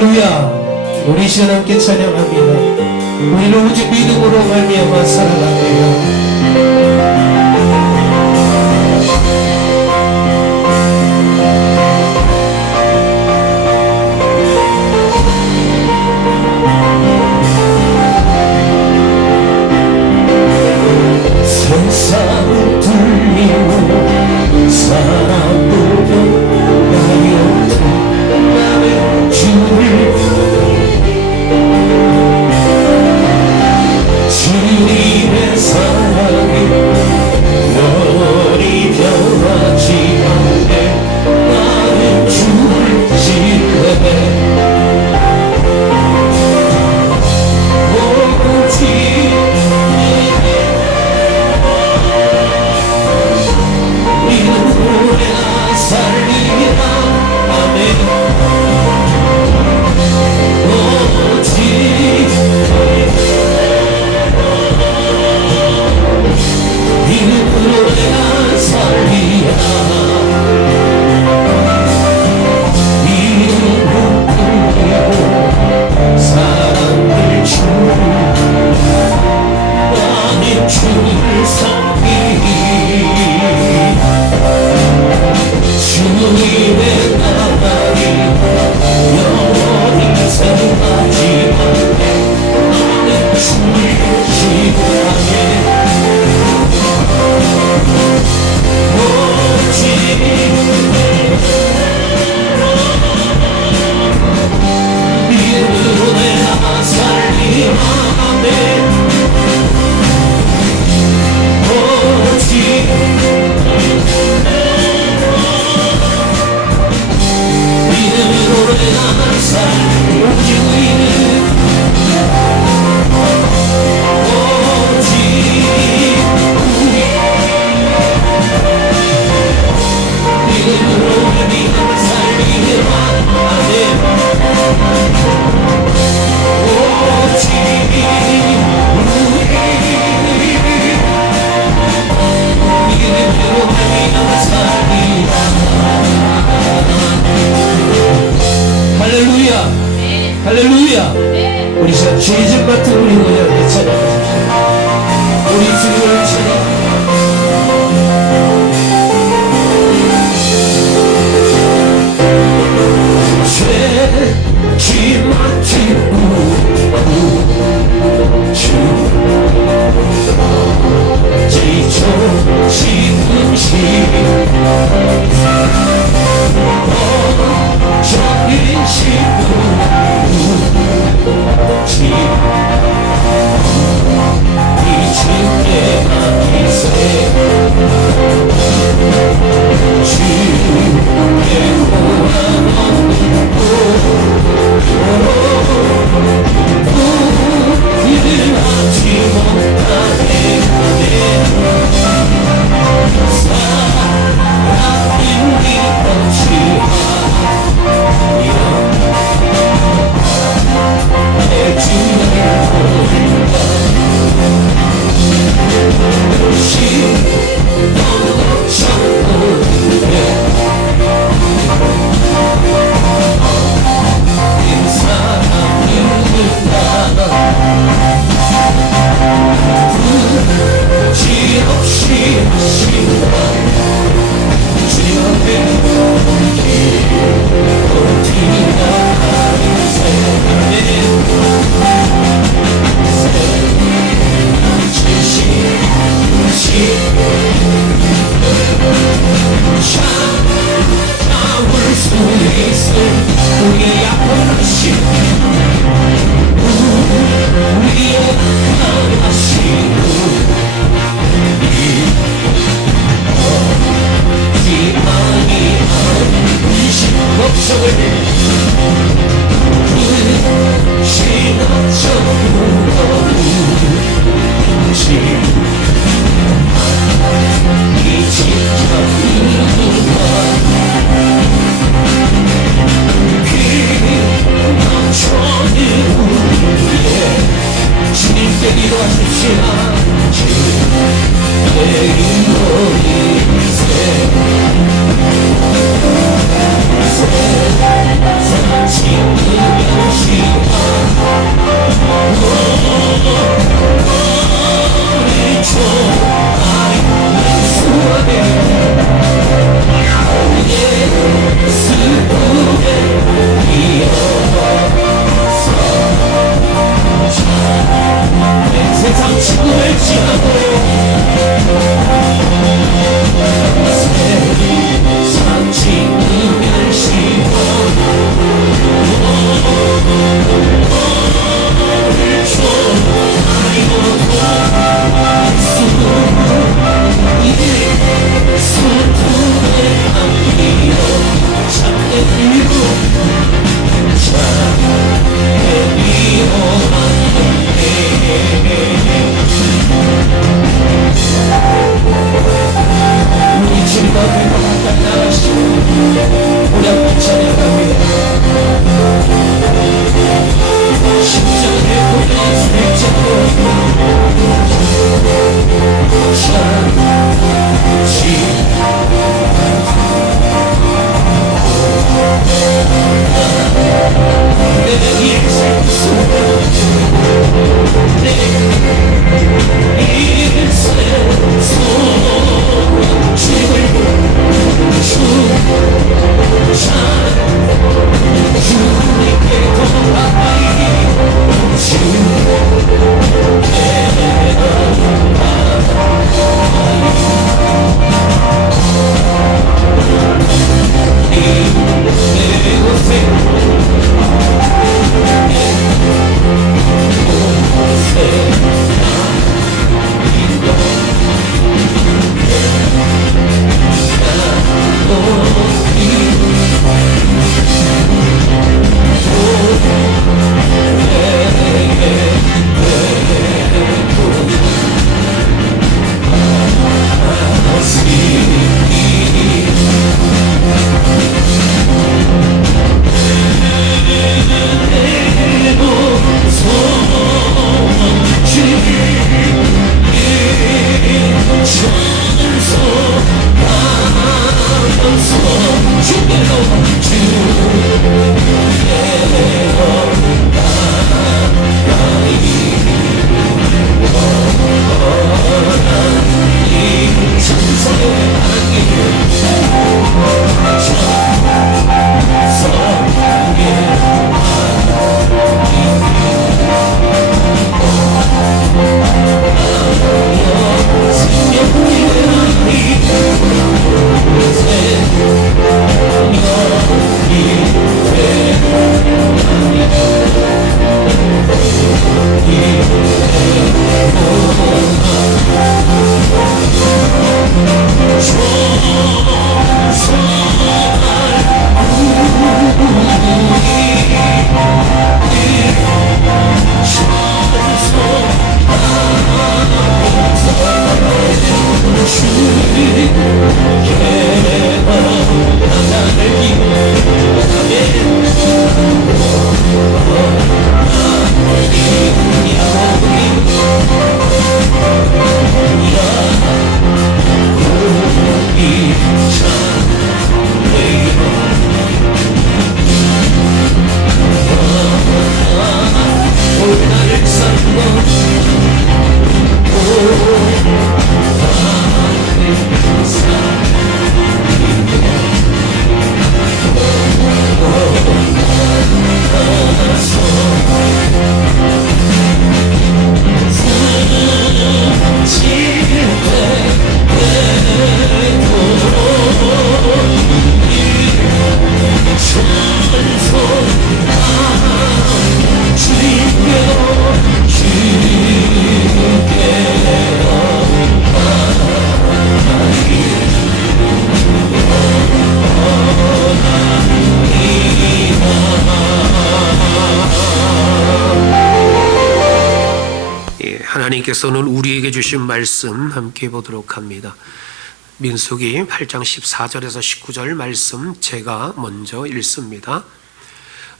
할렐루야. 우리 시간 함께 찬양합니다. 우리는 오직 믿음으로 말미암아 살아갑니다. 세상을 돌리고 사랑도 변하여 나는 주를 주님의 사랑이 영원히 변하지 않네. 나는 주를 신뢰해. 할렐루야. 우리 시간 죄짐 같은 우리 노래를 찬양하십시오. 우리 주님을 찬양. 죄짐 같은 하나님께서는 우리에게 주신 말씀 함께 보도록 합니다. 민수기 8장 14절에서 19절 말씀 제가 먼저 읽습니다.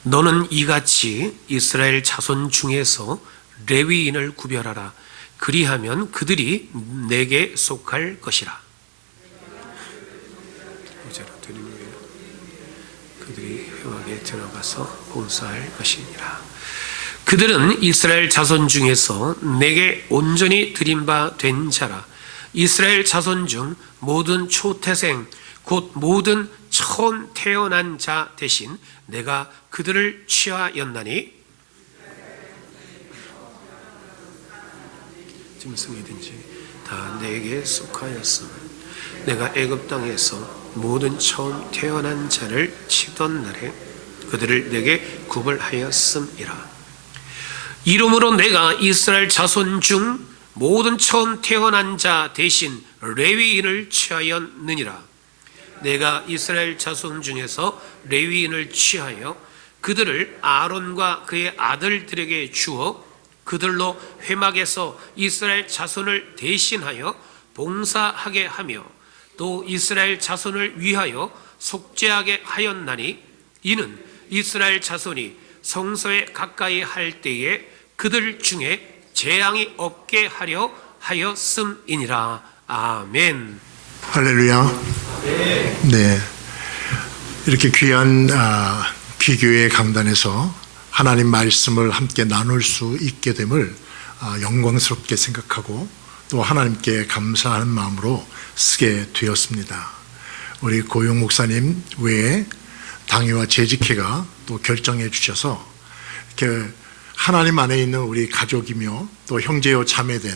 너는 이같이 이스라엘 자손 중에서 레위인을 구별하라. 그리하면 그들이 내게 속할 것이라. 그들이 회막에 들어가서 봉사할 것이니라. 그들은 이스라엘 자손 중에서 내게 온전히 드린 바 된 자라. 이스라엘 자손 중 모든 초태생 곧 모든 처음 태어난 자 대신 내가 그들을 취하였나니 짐승이든지 다 내게 속하였음. 내가 애굽 땅에서 모든 처음 태어난 자를 치던 날에 그들을 내게 구별하였음이라. 이러므로 내가 이스라엘 자손 중 모든 처음 태어난 자 대신 레위인을 취하였느니라. 내가 이스라엘 자손 중에서 레위인을 취하여 그들을 아론과 그의 아들들에게 주어 그들로 회막에서 이스라엘 자손을 대신하여 봉사하게 하며 또 이스라엘 자손을 위하여 속죄하게 하였나니 이는 이스라엘 자손이 성소에 가까이 할 때에 그들 중에 재앙이 없게 하려 하였음이니라. 아멘. 할렐루야. 네, 이렇게 귀한 귀교의 강단에서 하나님 말씀을 함께 나눌 수 있게 됨을 영광스럽게 생각하고 또 하나님께 감사하는 마음으로 쓰게 되었습니다. 우리 고용 목사님 외에 당회와 재직회가 또 결정해 주셔서 이렇게 하나님 안에 있는 우리 가족이며 또 형제요 자매된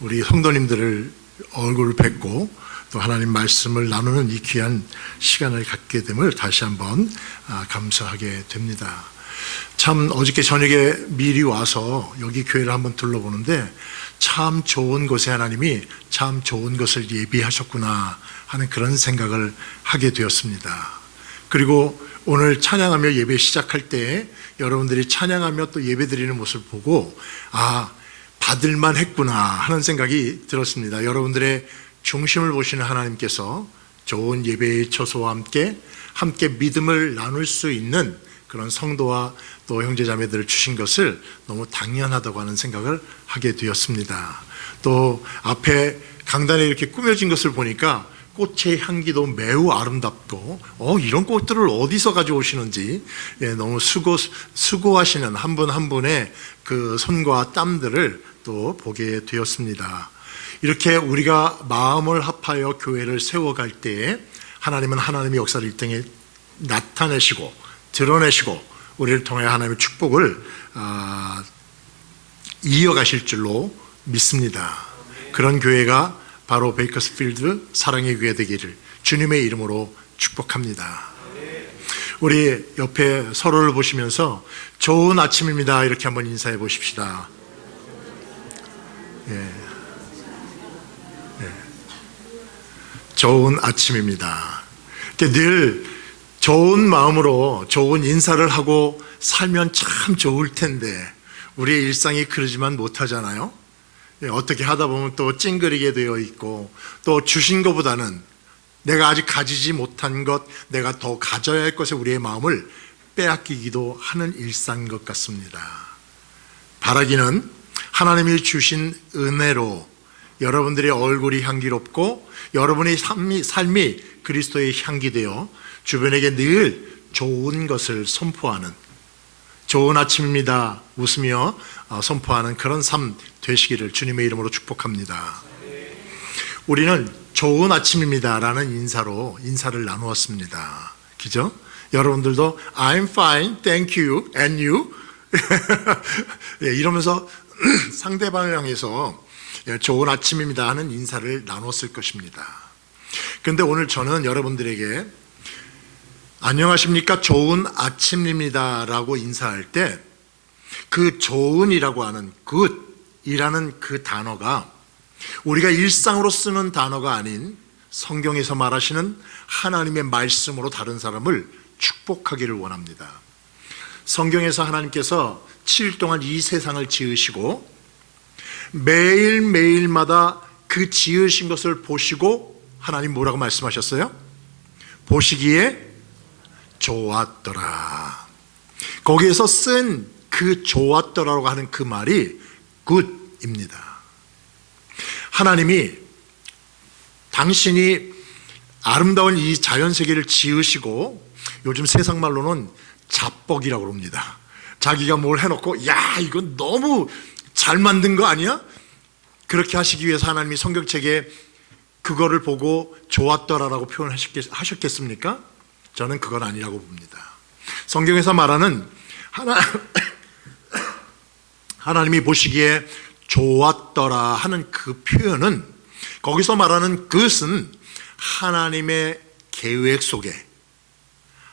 우리 성도님들을 얼굴을 뵙고 또 하나님 말씀을 나누는 이 귀한 시간을 갖게 됨을 다시 한번 감사하게 됩니다. 참 어저께 저녁에 미리 와서 여기 교회를 한번 둘러보는데 참 좋은 곳에 하나님이 참 좋은 것을 예비하셨구나 하는 그런 생각을 하게 되었습니다. 그리고 오늘 찬양하며 예배 시작할 때 여러분들이 찬양하며 또 예배 드리는 모습을 보고 받을만 했구나 하는 생각이 들었습니다. 여러분들의 중심을 보시는 하나님께서 좋은 예배의 처소와 함께 믿음을 나눌 수 있는 그런 성도와 또 형제자매들을 주신 것을 너무 당연하다고 하는 생각을 하게 되었습니다. 또 앞에 강단에 이렇게 꾸며진 것을 보니까 꽃의 향기도 매우 아름답고 이런 꽃들을 어디서 가져오시는지 너무 수고하시는 한 분 한 분의 그 손과 땀들을 또 보게 되었습니다. 이렇게 우리가 마음을 합하여 교회를 세워갈 때에 하나님은 하나님의 역사를 이 땅에 나타내시고 드러내시고 우리를 통해 하나님의 축복을 이어가실 줄로 믿습니다. 그런 교회가 바로 베이커스필드 사랑의 교회 되기를 주님의 이름으로 축복합니다. 우리 옆에 서로를 보시면서 좋은 아침입니다 이렇게 한번 인사해 보십시다. 좋은 아침입니다. 늘 좋은 마음으로 좋은 인사를 하고 살면 참 좋을 텐데 우리의 일상이 그러지만 못하잖아요. 어떻게 하다 보면 또 찡그리게 되어 있고 또 주신 것보다는 내가 아직 가지지 못한 것, 내가 더 가져야 할 것에 우리의 마음을 빼앗기기도 하는 일상인 것 같습니다. 바라기는 하나님이 주신 은혜로 여러분들의 얼굴이 향기롭고 여러분의 삶이 그리스도의 향기 되어 주변에게 늘 좋은 것을 선포하는 좋은 아침입니다 웃으며 선포하는 그런 삶 되시기를 주님의 이름으로 축복합니다. 우리는 좋은 아침입니다 라는 인사를 나누었습니다. 그죠? 여러분들도 I'm fine, thank you, and you 이러면서 상대방을 향해서 좋은 아침입니다 하는 인사를 나눴을 것입니다. 그런데 오늘 저는 여러분들에게 안녕하십니까 좋은 아침입니다 라고 인사할 때 그 좋은이라고 하는 good이라는 그 단어가 우리가 일상으로 쓰는 단어가 아닌 성경에서 말하시는 하나님의 말씀으로 다른 사람을 축복하기를 원합니다. 성경에서 하나님께서 7일 동안 이 세상을 지으시고 매일매일마다 그 지으신 것을 보시고 하나님 뭐라고 말씀하셨어요? 보시기에 좋았더라. 거기에서 쓴 그 좋았더라고 하는 그 말이 굿입니다. 하나님이 당신이 아름다운 이 자연세계를 지으시고, 요즘 세상 말로는 자뻑이라고 합니다. 자기가 뭘 해놓고 야 이건 너무 잘 만든 거 아니야? 그렇게 하시기 위해서 하나님이 성경책에 그거를 보고 좋았더라라고 표현하셨겠습니까? 저는 그건 아니라고 봅니다. 성경에서 말하는 하나님이 보시기에 좋았더라 하는 그 표현은, 거기서 말하는 그것은 하나님의 계획 속에,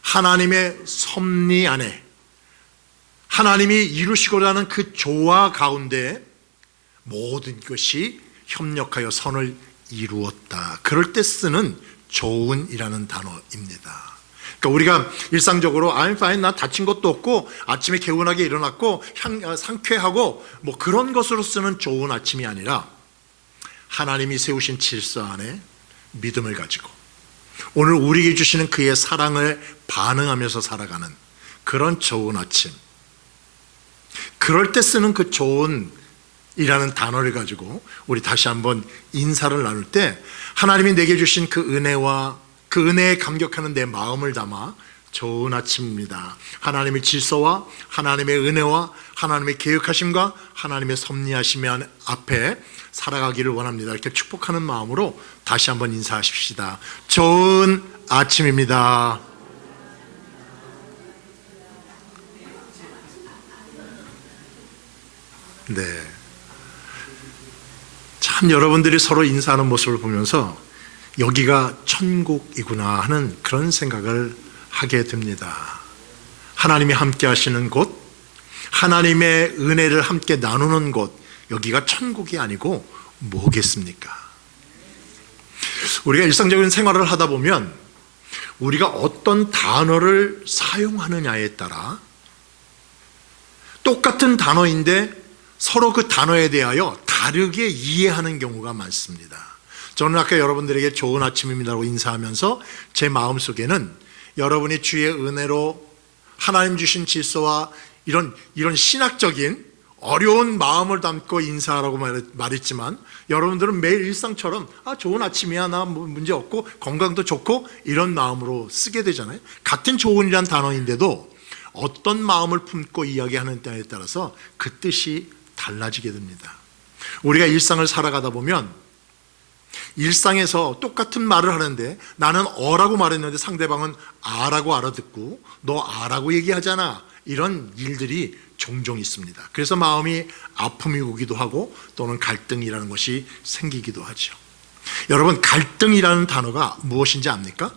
하나님의 섭리 안에, 하나님이 이루시고자 하는 그 조화 가운데 모든 것이 협력하여 선을 이루었다. 그럴 때 쓰는 좋은이라는 단어입니다. 그러니까 우리가 일상적으로 I'm fine, 나 다친 것도 없고 아침에 개운하게 일어났고 상쾌하고 뭐 그런 것으로 쓰는 좋은 아침이 아니라, 하나님이 세우신 질서 안에 믿음을 가지고 오늘 우리에게 주시는 그의 사랑을 반응하면서 살아가는 그런 좋은 아침, 그럴 때 쓰는 그 좋은이라는 단어를 가지고 우리 다시 한번 인사를 나눌 때, 하나님이 내게 주신 그 은혜와 그 은혜에 감격하는 내 마음을 담아 좋은 아침입니다, 하나님의 질서와 하나님의 은혜와 하나님의 계획하심과 하나님의 섭리하심 앞에 살아가기를 원합니다, 이렇게 축복하는 마음으로 다시 한번 인사하십시다. 좋은 아침입니다. 네, 참 여러분들이 서로 인사하는 모습을 보면서 여기가 천국이구나 하는 그런 생각을 하게 됩니다. 하나님이 함께 하시는 곳, 하나님의 은혜를 함께 나누는 곳, 여기가 천국이 아니고 뭐겠습니까? 우리가 일상적인 생활을 하다 보면 우리가 어떤 단어를 사용하느냐에 따라 똑같은 단어인데 서로 그 단어에 대하여 다르게 이해하는 경우가 많습니다. 저는 아까 여러분들에게 좋은 아침입니다라고 인사하면서 제 마음속에는 여러분이 주의 은혜로 하나님 주신 질서와 이런 신학적인 어려운 마음을 담고 인사하라고 말했지만, 여러분들은 매일 일상처럼 좋은 아침이야, 나 문제 없고 건강도 좋고 이런 마음으로 쓰게 되잖아요. 같은 좋은이란 단어인데도 어떤 마음을 품고 이야기하는 때에 따라서 그 뜻이 달라지게 됩니다. 우리가 일상을 살아가다 보면 일상에서 똑같은 말을 하는데 나는 어라고 말했는데 상대방은 아라고 알아듣고 너 아라고 얘기하잖아, 이런 일들이 종종 있습니다. 그래서 마음이 아픔이 오기도 하고 또는 갈등이라는 것이 생기기도 하죠. 여러분, 갈등이라는 단어가 무엇인지 압니까?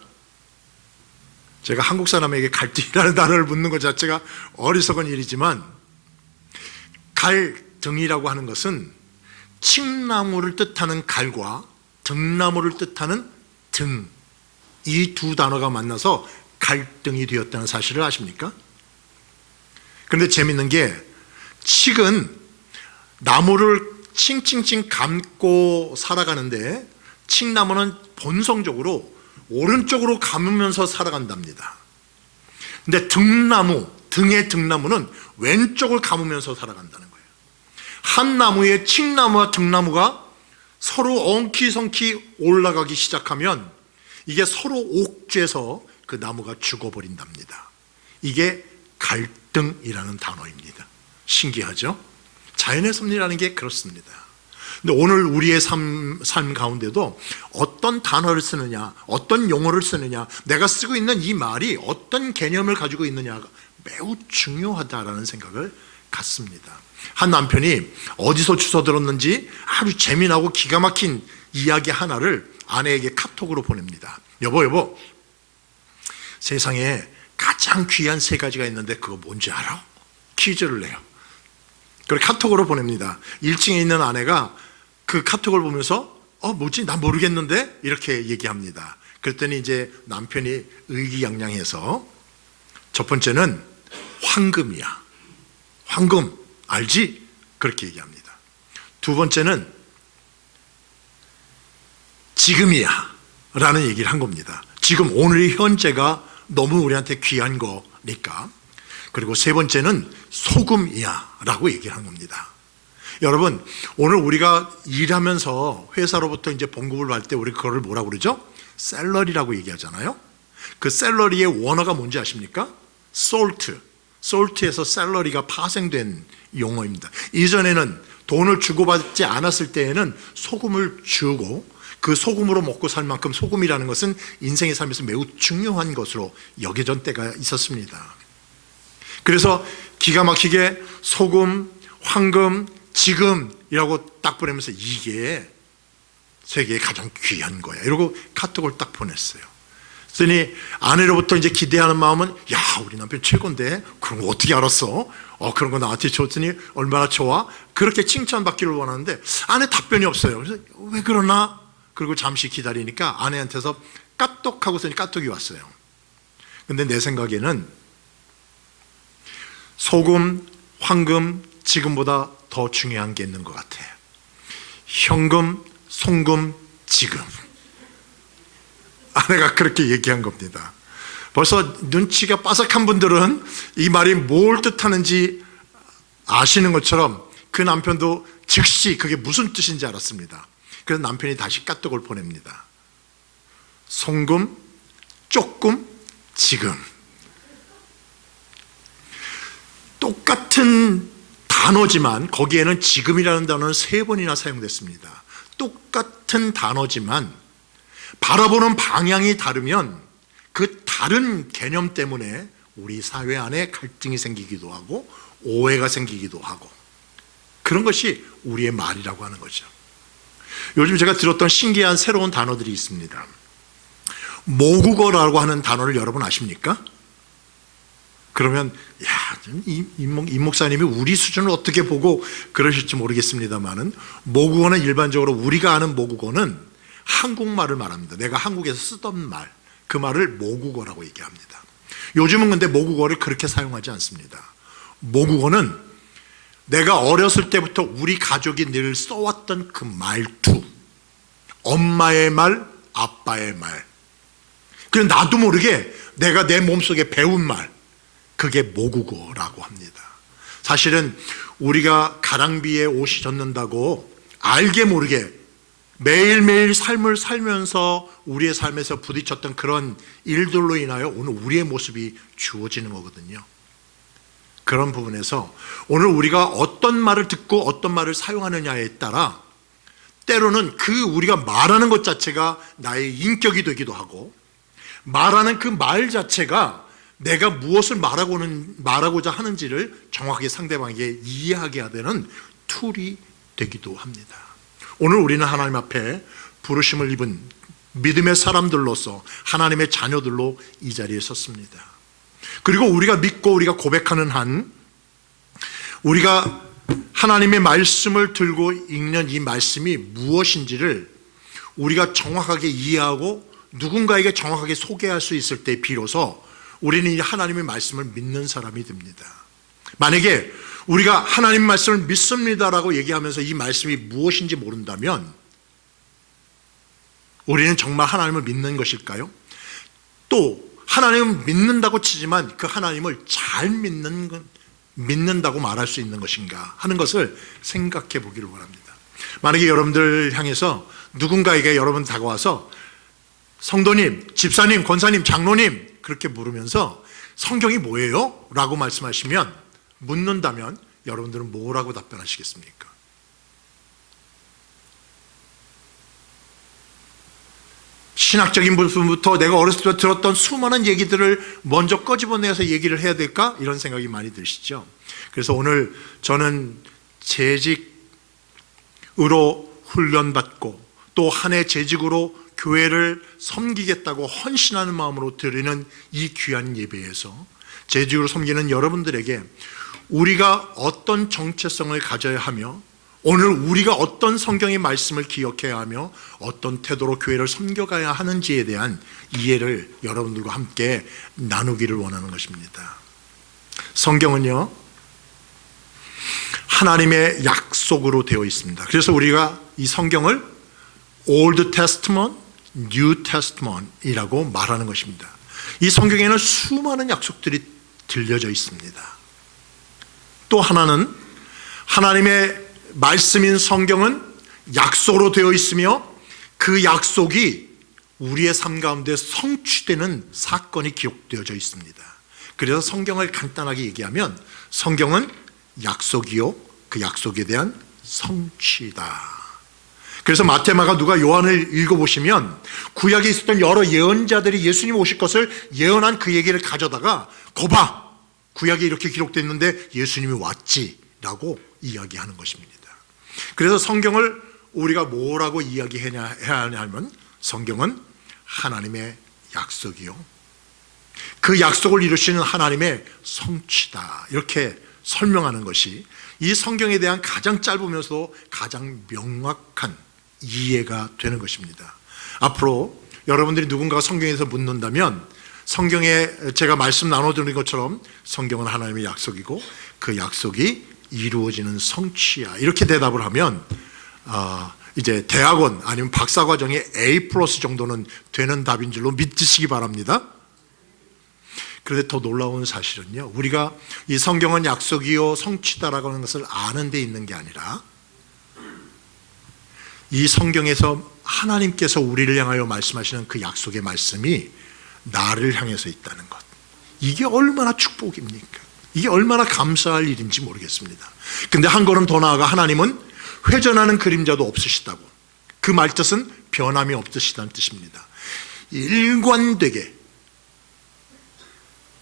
제가 한국 사람에게 갈등이라는 단어를 묻는 것 자체가 어리석은 일이지만, 갈등이라고 하는 것은 칡나무를 뜻하는 갈과 등나무를 뜻하는 등, 이 두 단어가 만나서 갈등이 되었다는 사실을 아십니까? 그런데 재밌는 게, 칡은 나무를 칭칭칭 감고 살아가는데 칡나무는 본성적으로 오른쪽으로 감으면서 살아간답니다. 근데 등의 등나무는 왼쪽을 감으면서 살아간다는 거예요. 한 나무의 칡나무와 등나무가 서로 엉키성키 올라가기 시작하면 이게 서로 옥죄서 그 나무가 죽어버린답니다. 이게 갈등이라는 단어입니다. 신기하죠? 자연의 섭리라는 게 그렇습니다. 근데 오늘 우리의 삶 가운데도 어떤 단어를 쓰느냐, 어떤 용어를 쓰느냐, 내가 쓰고 있는 이 말이 어떤 개념을 가지고 있느냐가 매우 중요하다라는 생각을 갖습니다. 한 남편이 어디서 주워 들었는지 아주 재미나고 기가 막힌 이야기 하나를 아내에게 카톡으로 보냅니다. 여보, 세상에 가장 귀한 세 가지가 있는데 그거 뭔지 알아? 퀴즈를 내요. 그리고 카톡으로 보냅니다. 1층에 있는 아내가 그 카톡을 보면서 뭐지? 나 모르겠는데? 이렇게 얘기합니다. 그랬더니 이제 남편이 의기양양해서 첫 번째는 황금이야. 황금 알지? 그렇게 얘기합니다. 두 번째는 지금이야 라는 얘기를 한 겁니다. 지금 오늘의 현재가 너무 우리한테 귀한 거니까. 그리고 세 번째는 소금이야 라고 얘기를 한 겁니다. 여러분, 오늘 우리가 일하면서 회사로부터 이제 봉급을 받을 때 우리 그거를 뭐라고 그러죠? 샐러리라고 얘기하잖아요. 그 샐러리의 원어가 뭔지 아십니까? 솔트에서 샐러리가 파생된 용어입니다. 이전에는 돈을 주고받지 않았을 때에는 소금을 주고 그 소금으로 먹고 살 만큼 소금이라는 것은 인생의 삶에서 매우 중요한 것으로 여겨진 때가 있었습니다. 그래서 기가 막히게 소금, 황금, 지금이라고 딱 보내면서 이게 세계에 가장 귀한 거야 이러고 카톡을 딱 보냈어요. 그랬더니 아내로부터 이제 기대하는 마음은 야, 우리 남편 최고인데 그런 거 어떻게 알았어? 그런 거 나한테 줬더니 얼마나 좋아? 그렇게 칭찬받기를 원하는데 아내 답변이 없어요. 그래서 왜 그러나? 그리고 잠시 기다리니까 아내한테서 까똑하고서 까똑이 왔어요. 근데 내 생각에는 소금, 황금, 지금보다 더 중요한 게 있는 것 같아. 현금, 송금, 지금. 아내가 그렇게 얘기한 겁니다. 벌써 눈치가 빠삭한 분들은 이 말이 뭘 뜻하는지 아시는 것처럼 그 남편도 즉시 그게 무슨 뜻인지 알았습니다. 그래서 남편이 다시 까똑을 보냅니다. 송금, 조금, 지금. 똑같은 단어지만 거기에는 지금이라는 단어는 3번이나 사용됐습니다. 똑같은 단어지만 바라보는 방향이 다르면 그 다른 개념 때문에 우리 사회 안에 갈등이 생기기도 하고 오해가 생기기도 하고 그런 것이 우리의 말이라고 하는 거죠. 요즘 제가 들었던 신기한 새로운 단어들이 있습니다. 모국어라고 하는 단어를 여러분 아십니까? 그러면 임 목사님이 우리 수준을 어떻게 보고 그러실지 모르겠습니다만은 모국어는 일반적으로 우리가 아는 모국어는 한국말을 말합니다. 내가 한국에서 쓰던 말, 그 말을 모국어라고 얘기합니다. 요즘은 근데 모국어를 그렇게 사용하지 않습니다. 모국어는 내가 어렸을 때부터 우리 가족이 늘 써왔던 그 말투, 엄마의 말, 아빠의 말, 그리고 나도 모르게 내가 내 몸속에 배운 말, 그게 모국어라고 합니다. 사실은 우리가 가랑비에 옷이 젖는다고 알게 모르게 매일매일 삶을 살면서 우리의 삶에서 부딪혔던 그런 일들로 인하여 오늘 우리의 모습이 주어지는 거거든요. 그런 부분에서 오늘 우리가 어떤 말을 듣고 어떤 말을 사용하느냐에 따라 때로는 그 우리가 말하는 것 자체가 나의 인격이 되기도 하고 말하는 그 말 자체가 내가 무엇을 말하고자 하는지를 정확하게 상대방에게 이해하게 하는 툴이 되기도 합니다. 오늘 우리는 하나님 앞에 부르심을 입은 믿음의 사람들로서 하나님의 자녀들로 이 자리에 섰습니다. 그리고 우리가 믿고 우리가 고백하는 한 우리가 하나님의 말씀을 들고 읽는 이 말씀이 무엇인지를 우리가 정확하게 이해하고 누군가에게 정확하게 소개할 수 있을 때 비로소 우리는 이 하나님의 말씀을 믿는 사람이 됩니다. 만약에 우리가 하나님 말씀을 믿습니다라고 얘기하면서 이 말씀이 무엇인지 모른다면 우리는 정말 하나님을 믿는 것일까요? 또 하나님을 믿는다고 치지만 그 하나님을 잘 믿는다고 말할 수 있는 것인가 하는 것을 생각해 보기를 원합니다. 만약에 여러분들 향해서 누군가에게 여러분 다가와서 성도님, 집사님, 권사님, 장로님 그렇게 물으면서 성경이 뭐예요? 라고 말씀하시면 묻는다면 여러분들은 뭐라고 답변하시겠습니까? 신학적인 부분부터 내가 어렸을 때 들었던 수많은 얘기들을 먼저 꺼집어내서 얘기를 해야 될까? 이런 생각이 많이 드시죠. 그래서 오늘 저는 재직으로 훈련받고 또 한 해 재직으로 교회를 섬기겠다고 헌신하는 마음으로 드리는 이 귀한 예배에서 재직으로 섬기는 여러분들에게 우리가 어떤 정체성을 가져야 하며 오늘 우리가 어떤 성경의 말씀을 기억해야 하며 어떤 태도로 교회를 섬겨가야 하는지에 대한 이해를 여러분들과 함께 나누기를 원하는 것입니다. 성경은요, 하나님의 약속 약속으로 되어 있습니다. 그래서 우리가 이 성경을 Old Testament, New Testament이라고 말하는 것입니다. 이 성경에는 수많은 약속들이 들려져 있습니다. 또 하나는 하나님의 말씀인 성경은 약속으로 되어 있으며 그 약속이 우리의 삶 가운데 성취되는 사건이 기록되어져 있습니다. 그래서 성경을 간단하게 얘기하면 성경은 약속이요 그 약속에 대한 성취다. 그래서 마태, 마가, 누가, 요한을 읽어보시면 구약에 있었던 여러 예언자들이 예수님 오실 것을 예언한 그 얘기를 가져다가 거봐, 구약에 이렇게 기록되어 있는데 예수님이 왔지라고 이야기하는 것입니다. 그래서 성경을 우리가 뭐라고 이야기해야 하냐면 성경은 하나님의 약속이요 그 약속을 이루시는 하나님의 성취다, 이렇게 설명하는 것이 이 성경에 대한 가장 짧으면서도 가장 명확한 이해가 되는 것입니다. 앞으로 여러분들이 누군가가 성경에서 묻는다면 성경에 제가 말씀 나눠드린 것처럼 성경은 하나님의 약속이고 그 약속이 이루어지는 성취야, 이렇게 대답을 하면 이제 대학원 아니면 박사과정의 A+ 정도는 되는 답인 줄로 믿으시기 바랍니다. 그런데 더 놀라운 사실은요, 우리가 이 성경은 약속이요 성취다라고 하는 것을 아는 데 있는 게 아니라 이 성경에서 하나님께서 우리를 향하여 말씀하시는 그 약속의 말씀이 나를 향해서 있다는 것, 이게 얼마나 축복입니까? 이게 얼마나 감사할 일인지 모르겠습니다. 근데 한 걸음 더 나아가 하나님은 회전하는 그림자도 없으시다고, 그 말뜻은 변함이 없으시다는 뜻입니다. 일관되게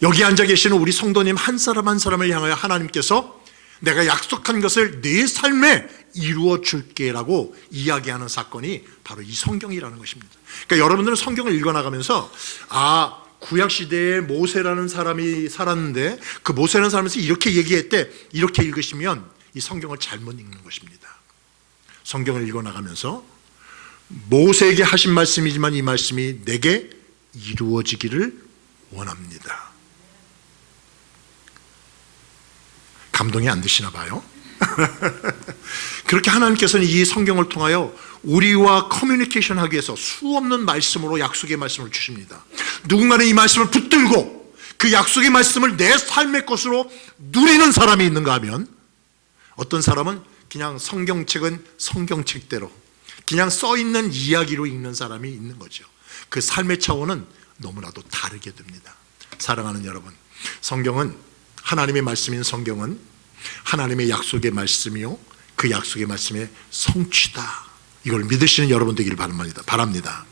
여기 앉아 계시는 우리 성도님 한 사람 한 사람을 향하여 하나님께서 내가 약속한 것을 내 삶에 이루어 줄게라고 이야기하는 사건이 바로 이 성경이라는 것입니다. 그러니까 여러분들은 성경을 읽어나가면서 구약시대에 모세라는 사람이 살았는데 그 모세라는 사람에서 이렇게 얘기했대, 이렇게 읽으시면 이 성경을 잘못 읽는 것입니다. 성경을 읽어나가면서 모세에게 하신 말씀이지만 이 말씀이 내게 이루어지기를 원합니다. 감동이 안 드시나 봐요. 그렇게 하나님께서는 이 성경을 통하여 우리와 커뮤니케이션 하기 위해서 수없는 말씀으로 약속의 말씀을 주십니다. 누군가는 이 말씀을 붙들고 그 약속의 말씀을 내 삶의 것으로 누리는 사람이 있는가 하면, 어떤 사람은 그냥 성경책은 성경책대로 그냥 써있는 이야기로 읽는 사람이 있는 거죠. 그 삶의 차원은 너무나도 다르게 됩니다. 사랑하는 여러분, 성경은, 하나님의 말씀인 성경은 하나님의 약속의 말씀이요 그 약속의 말씀의 성취다, 이걸 믿으시는 여러분 되기를 바랍니다.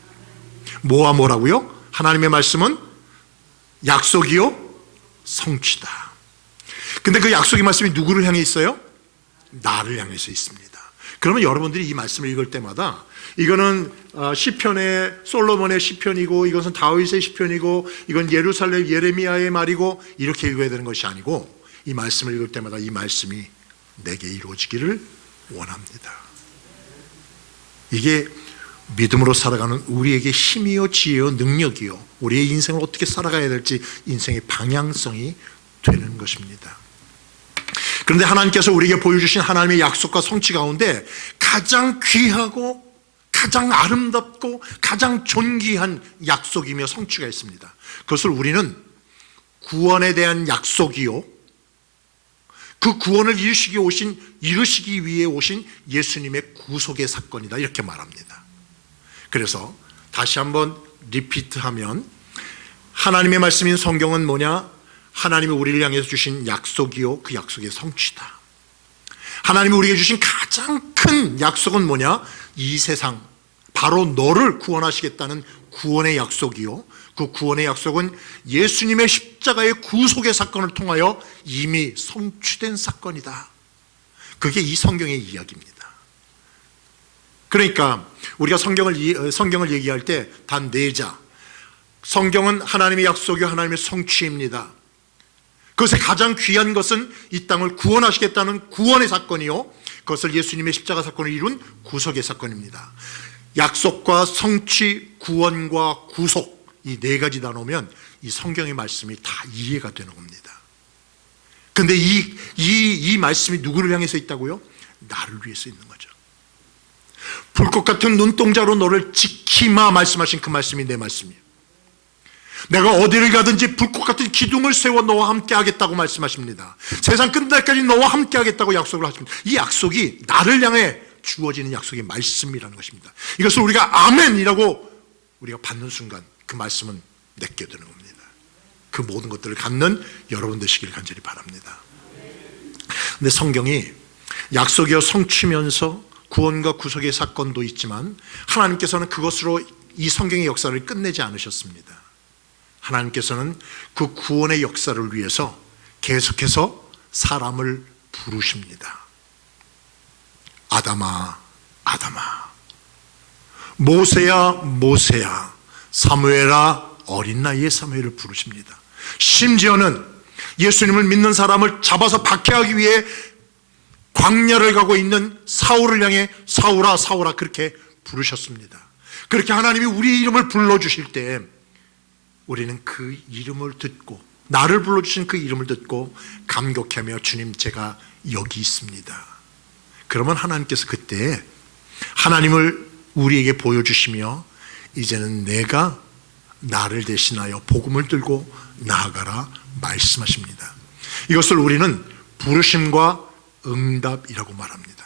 뭐와 뭐라고요? 하나님의 말씀은 약속이요 성취다. 근데 그 약속의 말씀이 누구를 향해 있어요? 나를 향해서 있습니다. 그러면 여러분들이 이 말씀을 읽을 때마다 이거는 시편의 솔로몬의 시편이고 이것은 다윗의 시편이고 이건 예루살렘 예레미야의 말이고 이렇게 읽어야 되는 것이 아니고, 이 말씀을 읽을 때마다 이 말씀이 내게 이루어지기를 원합니다. 이게 믿음으로 살아가는 우리에게 힘이요 지혜요 능력이요 우리의 인생을 어떻게 살아가야 될지 인생의 방향성이 되는 것입니다. 그런데 하나님께서 우리에게 보여주신 하나님의 약속과 성취 가운데 가장 귀하고 가장 아름답고 가장 존귀한 약속이며 성취가 있습니다. 그것을 우리는 구원에 대한 약속이요 그 구원을 이루시기 위해 오신 예수님의 구속의 사건이다, 이렇게 말합니다. 그래서 다시 한번 리피트하면 하나님의 말씀인 성경은 뭐냐? 하나님이 우리를 향해서 주신 약속이요 그 약속의 성취다. 하나님이 우리에게 주신 가장 큰 약속은 뭐냐? 이 세상 바로 너를 구원하시겠다는 구원의 약속이요 그 구원의 약속은 예수님의 십자가의 구속의 사건을 통하여 이미 성취된 사건이다. 그게 이 성경의 이야기입니다. 그러니까 우리가 성경을 얘기할 때 단 4자, 성경은 하나님의 약속이요 하나님의 성취입니다. 그것의 가장 귀한 것은 이 땅을 구원하시겠다는 구원의 사건이요 그것을 예수님의 십자가 사건을 이룬 구속의 사건입니다. 약속과 성취, 구원과 구속, 이 4가지 다 놓으면 이 성경의 말씀이 다 이해가 되는 겁니다. 근데 이 말씀이 누구를 향해서 있다고요? 나를 위해서 있는 거죠. 불꽃 같은 눈동자로 너를 지키마 말씀하신 그 말씀이 내 말씀이에요. 내가 어디를 가든지 불꽃 같은 기둥을 세워 너와 함께 하겠다고 말씀하십니다. 세상 끝날까지 너와 함께 하겠다고 약속을 하십니다. 이 약속이 나를 향해 주어지는 약속의 말씀이라는 것입니다. 이것을 우리가 아멘이라고 우리가 받는 순간 그 말씀은 내게 되는 겁니다. 그 모든 것들을 갖는 여러분 되시길 간절히 바랍니다. 근데 성경이 약속이여 성취면서 구원과 구속의 사건도 있지만 하나님께서는 그것으로 이 성경의 역사를 끝내지 않으셨습니다. 하나님께서는 그 구원의 역사를 위해서 계속해서 사람을 부르십니다. 아담아, 아담아, 모세야, 모세야, 사무엘아, 어린 나이에 사무엘을 부르십니다. 심지어는 예수님을 믿는 사람을 잡아서 박해하기 위해 광야를 가고 있는 사울을 향해 사울아, 사울아 그렇게 부르셨습니다. 그렇게 하나님이 우리의 이름을 불러주실 때 우리는 그 이름을 듣고, 나를 불러주신 그 이름을 듣고 감격하며 주님 제가 여기 있습니다. 그러면 하나님께서 그때 하나님을 우리에게 보여주시며 이제는 내가 나를 대신하여 복음을 들고 나아가라 말씀하십니다. 이것을 우리는 부르심과 응답이라고 말합니다.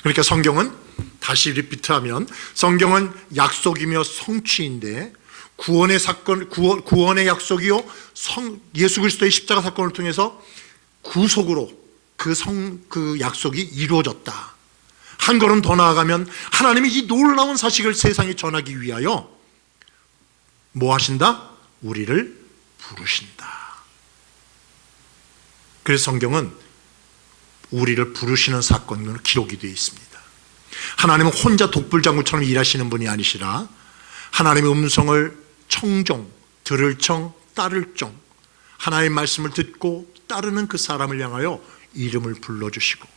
그러니까 성경은 다시 리피트하면 성경은 약속이며 성취인데 구원의 사건, 구원의 약속이요 예수 그리스도의 십자가 사건을 통해서 구속으로 그 약속이 이루어졌다. 한 걸음 더 나아가면 하나님이 이 놀라운 사실을 세상에 전하기 위하여 뭐 하신다? 우리를 부르신다. 그래서 성경은 우리를 부르시는 사건으로 기록이 되어 있습니다. 하나님은 혼자 독불장구처럼 일하시는 분이 아니시라 하나님의 음성을 청종, 들을 청, 따를 청, 하나님의 말씀을 듣고 따르는 그 사람을 향하여 이름을 불러주시고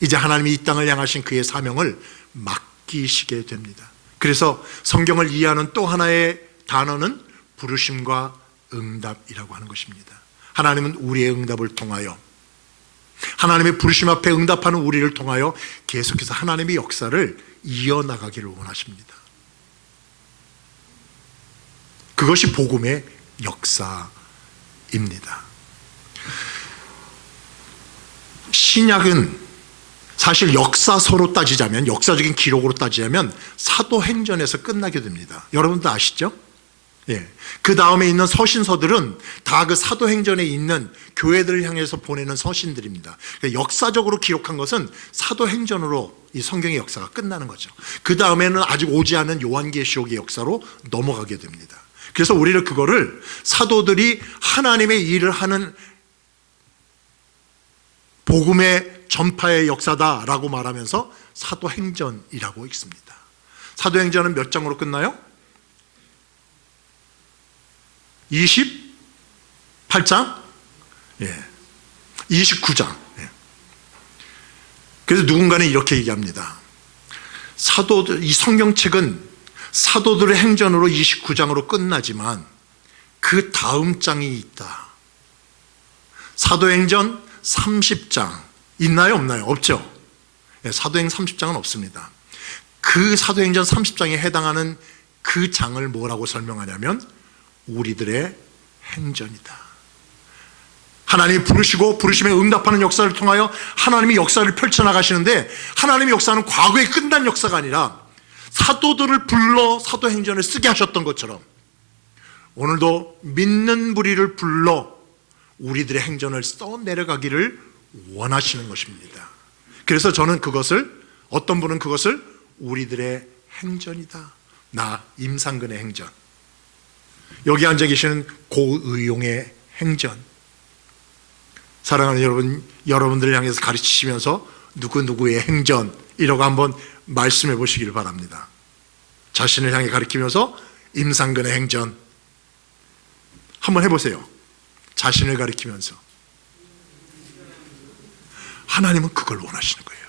이제 하나님이 이 땅을 향하신 그의 사명을 맡기시게 됩니다. 그래서 성경을 이해하는 또 하나의 단어는 부르심과 응답이라고 하는 것입니다. 하나님은 우리의 응답을 통하여 하나님의 부르심 앞에 응답하는 우리를 통하여 계속해서 하나님의 역사를 이어나가기를 원하십니다. 그것이 복음의 역사입니다. 신약은 사실 역사서로 따지자면, 역사적인 기록으로 따지자면 사도행전에서 끝나게 됩니다. 여러분도 아시죠? 예. 그 다음에 있는 서신서들은 다 그 사도행전에 있는 교회들을 향해서 보내는 서신들입니다. 그러니까 역사적으로 기록한 것은 사도행전으로 이 성경의 역사가 끝나는 거죠. 그 다음에는 아직 오지 않은 요한계시록의 역사로 넘어가게 됩니다. 그래서 우리는 그거를 사도들이 하나님의 일을 하는 복음의 전파의 역사다라고 말하면서 사도행전이라고 읽습니다. 사도행전은 몇 장으로 끝나요? 28장? 예. 29장. 예. 그래서 누군가는 이렇게 얘기합니다. 이 성경책은 사도들의 행전으로 29장으로 끝나지만 그 다음 장이 있다. 사도행전 30장 있나요? 없나요? 없죠. 예, 사도행 30장은 없습니다. 그 사도행전 30장에 해당하는 그 장을 뭐라고 설명하냐면 우리들의 행전이다. 하나님이 부르시고 부르심에 응답하는 역사를 통하여 하나님이 역사를 펼쳐나가시는데 하나님의 역사는 과거에 끝난 역사가 아니라 사도들을 불러 사도행전을 쓰게 하셨던 것처럼 오늘도 믿는 무리를 불러 우리들의 행전을 써내려가기를 원하시는 것입니다. 그래서 저는 그것을, 어떤 분은 그것을 우리들의 행전이다. 나 임상근의 행전, 여기 앉아 계시는 고의용의 행전, 사랑하는 여러분들을 향해서 가르치시면서 누구누구의 행전이라고 한번 말씀해 보시기를 바랍니다. 자신을 향해 가르치면서 임상근의 행전 한번 해보세요. 자신을 가리키면서. 하나님은 그걸 원하시는 거예요.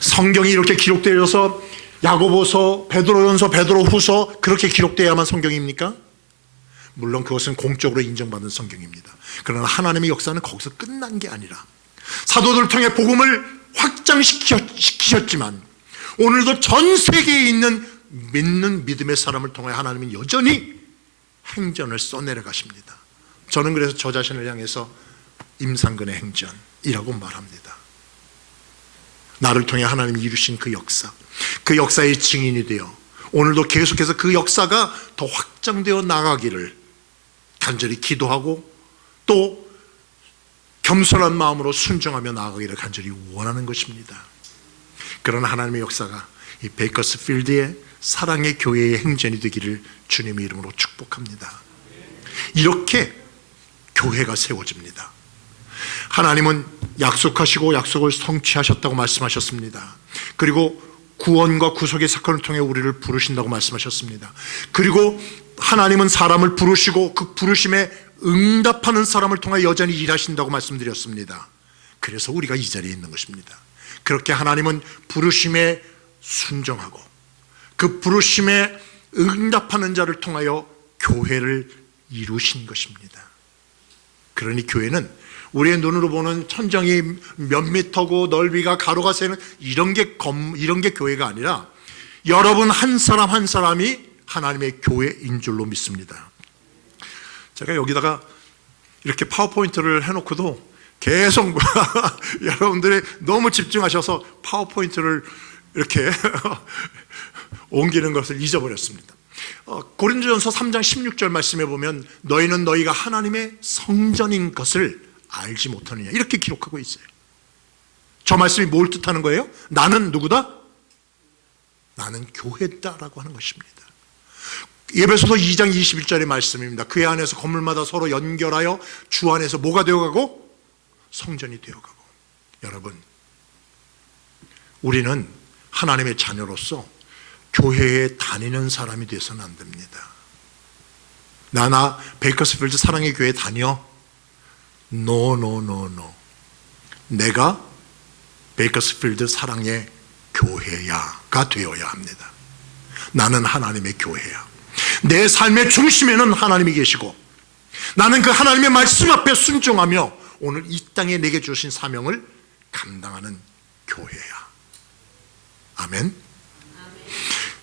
성경이 이렇게 기록되어서 야고보서, 베드로전서, 베드로후서 그렇게 기록되어야만 성경입니까? 물론 그것은 공적으로 인정받는 성경입니다. 그러나 하나님의 역사는 거기서 끝난 게 아니라 사도들 통해 복음을 확장시키셨지만 오늘도 전 세계에 있는 믿는 믿음의 사람을 통해 하나님은 여전히 행전을 써내려 가십니다. 저는 그래서 저 자신을 향해서 임상근의 행전이라고 말합니다. 나를 통해 하나님이 이루신 그 역사, 그 역사의 증인이 되어 오늘도 계속해서 그 역사가 더 확장되어 나가기를 간절히 기도하고 또 겸손한 마음으로 순종하며 나아가기를 간절히 원하는 것입니다. 그런 하나님의 역사가 이 베이커스필드의 사랑의 교회의 행전이 되기를 주님의 이름으로 축복합니다. 이렇게 교회가 세워집니다. 하나님은 약속하시고 약속을 성취하셨다고 말씀하셨습니다. 그리고 구원과 구속의 사건을 통해 우리를 부르신다고 말씀하셨습니다. 그리고 하나님은 사람을 부르시고 그 부르심에 응답하는 사람을 통해 여전히 일하신다고 말씀드렸습니다. 그래서 우리가 이 자리에 있는 것입니다. 그렇게 하나님은 부르심에 순종하고 그 부르심에 응답하는 자를 통하여 교회를 이루신 것입니다. 그러니 교회는 우리의 눈으로 보는 천정이 몇 미터고 넓이가 가로가 세는 이런 게 교회가 아니라 여러분 한 사람 한 사람이 하나님의 교회인 줄로 믿습니다. 제가 여기다가 이렇게 파워포인트를 해놓고도 계속 여러분들이 너무 집중하셔서 파워포인트를 이렇게 옮기는 것을 잊어버렸습니다. 고린도전서 3장 16절 말씀에 보면 너희는 너희가 하나님의 성전인 것을 알지 못하느냐 이렇게 기록하고 있어요. 저 말씀이 뭘 뜻하는 거예요? 나는 누구다? 나는 교회다라고 하는 것입니다. 에베소서 2장 21절의 말씀입니다. 그의 안에서 건물마다 서로 연결하여 주 안에서 뭐가 되어가고? 성전이 되어가고. 여러분, 우리는 하나님의 자녀로서 교회에 다니는 사람이 되어서는 안 됩니다. 나 베이커스필드 사랑의 교회 다녀? No. 내가 베이커스필드 사랑의 교회야가 되어야 합니다. 나는 하나님의 교회야. 내 삶의 중심에는 하나님이 계시고 나는 그 하나님의 말씀 앞에 순종하며 오늘 이 땅에 내게 주신 사명을 감당하는 교회야. 아멘.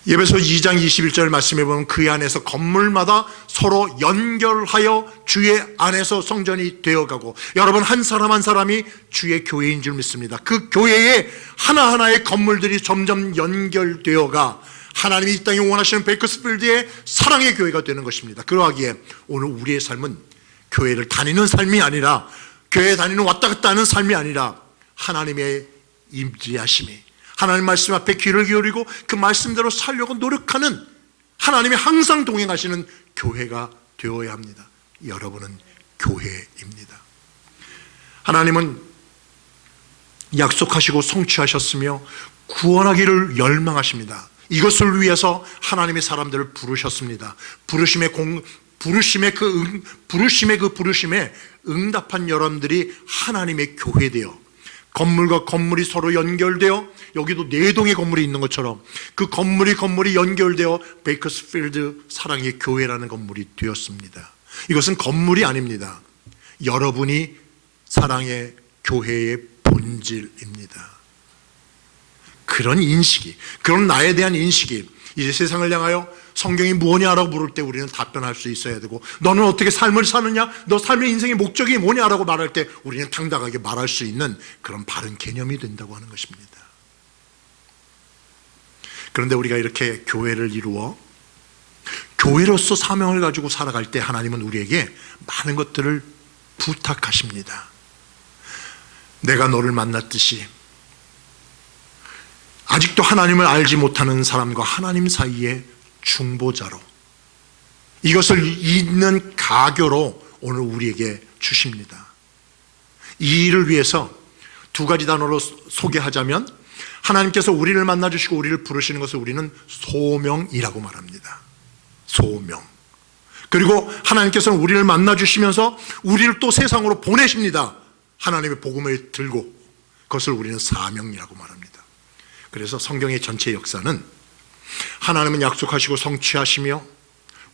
에베소 2장 21절 말씀해 보면 그 안에서 건물마다 서로 연결하여 주의 안에서 성전이 되어가고 여러분 한 사람 한 사람이 주의 교회인 줄 믿습니다. 그 교회에 하나하나의 건물들이 점점 연결되어가 하나님이 이 땅에 원하시는 베이커스필드의 사랑의 교회가 되는 것입니다. 그러하기에 오늘 우리의 삶은 교회를 다니는 삶이 아니라 교회에 다니는 왔다 갔다 하는 삶이 아니라 하나님의 임재하심이 하나님 말씀 앞에 귀를 기울이고 그 말씀대로 살려고 노력하는 하나님이 항상 동행하시는 교회가 되어야 합니다. 여러분은 교회입니다. 하나님은 약속하시고 성취하셨으며 구원하기를 열망하십니다. 이것을 위해서 하나님의 사람들을 부르셨습니다. 부르심에 응답한 여러분들이 하나님의 교회되어 건물과 건물이 서로 연결되어 여기도 4동의 건물이 있는 것처럼 그 건물이 연결되어 베이커스필드 사랑의 교회라는 건물이 되었습니다. 이것은 건물이 아닙니다. 여러분이 사랑의 교회의 본질입니다. 그런 인식이, 그런 나에 대한 인식이 이제 세상을 향하여 성경이 뭐냐라고 물을 때 우리는 답변할 수 있어야 되고 너는 어떻게 삶을 사느냐? 너 삶의 인생의 목적이 뭐냐라고 말할 때 우리는 당당하게 말할 수 있는 그런 바른 개념이 된다고 하는 것입니다. 그런데 우리가 이렇게 교회를 이루어 교회로서 사명을 가지고 살아갈 때 하나님은 우리에게 많은 것들을 부탁하십니다. 내가 너를 만났듯이 아직도 하나님을 알지 못하는 사람과 하나님 사이에 중보자로 이것을 잇는 가교로 오늘 우리에게 주십니다. 이 일을 위해서 2가지 단어로 소개하자면 하나님께서 우리를 만나주시고 우리를 부르시는 것을 우리는 소명이라고 말합니다. 소명. 그리고 하나님께서는 우리를 만나주시면서 우리를 또 세상으로 보내십니다. 하나님의 복음을 들고 그것을 우리는 사명이라고 말합니다. 그래서 성경의 전체 역사는 하나님은 약속하시고 성취하시며